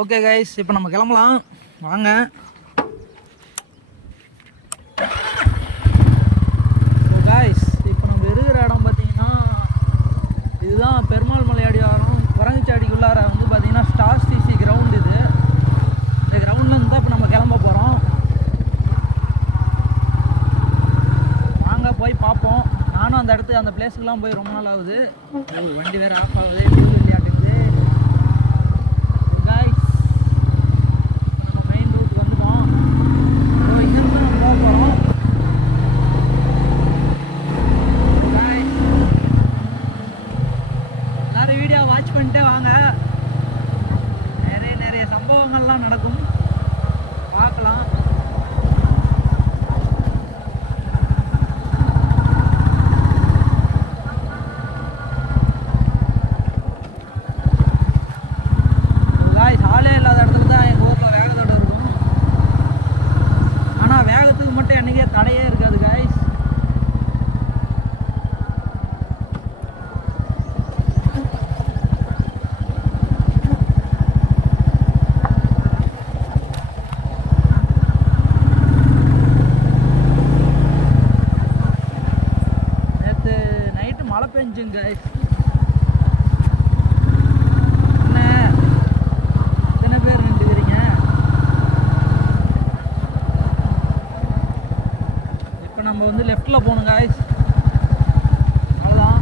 Okay guys, இப்போ நம்ம கிளம்பலாம் வாங்க. ஸோ கைஸ், இப்போ நம்ம இருக்கிற இடம் பார்த்தீங்கன்னா இதுதான் பெருமாள் மலை அடிவாரம். குரங்குச்சாடிக்குள்ளார வந்து பார்த்தீங்கன்னா ஸ்டார் சிசி கிரவுண்ட். இது இந்த கிரவுண்ட்லேருந்து தான் இப்போ நம்ம கிளம்ப போகிறோம். வாங்க போய் பார்ப்போம். நானும் அந்த இடத்துக்கு அந்த பிளேஸுக்கெலாம் போய் ரொம்ப நாள் ஆகுது. வண்டி வேறு ஆஃப் ஆகுது, விளையாட்டுக்குது. கைஸ், நம்ம மெயின் ரூட் வந்துட்டோம். ஸோ இங்கேருந்து நம்ம போக போகிறோம். கைஸ், எல்லோரும் வீடியோ வாட்ச் பண்ணிட்டே வாங்க. நிறைய சம்பவங்கள்லாம் நடக்கும், பார்க்கலாம். ஆளே இல்லாத இடத்துல தான் எங்கள் ஊரில் வேகத்தோடு இருக்கும். ஆனால் வேகத்துக்கு மட்டும் என்றைக்கே தடையே இருக்காது காய்ஸ். நேற்று நைட்டு மழை பெஞ்சுங்க காய்ஸ். நம்ம வந்து லெஃப்டில் போகணும் காய்ஸ். அவ்வளோதான்,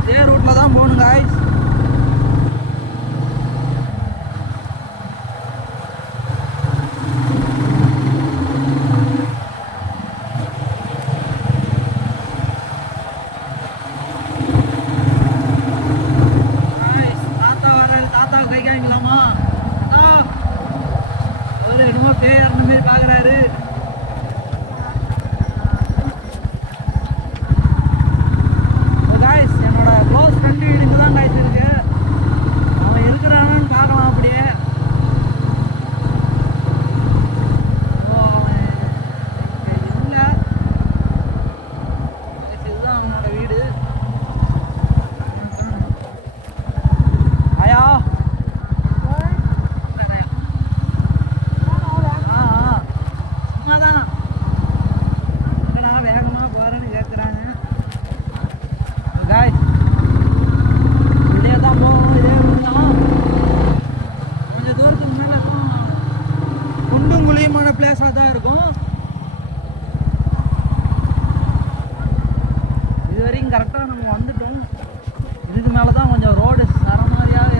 இதே ரூட்டில் தான் போகணும் காய்ஸ். தாத்தா வர, தாத்தா கை காமிக்கலாமா? தாத்தா அவர் என்னமோ பேர் அந்த மாரி பார்க்குறாரு.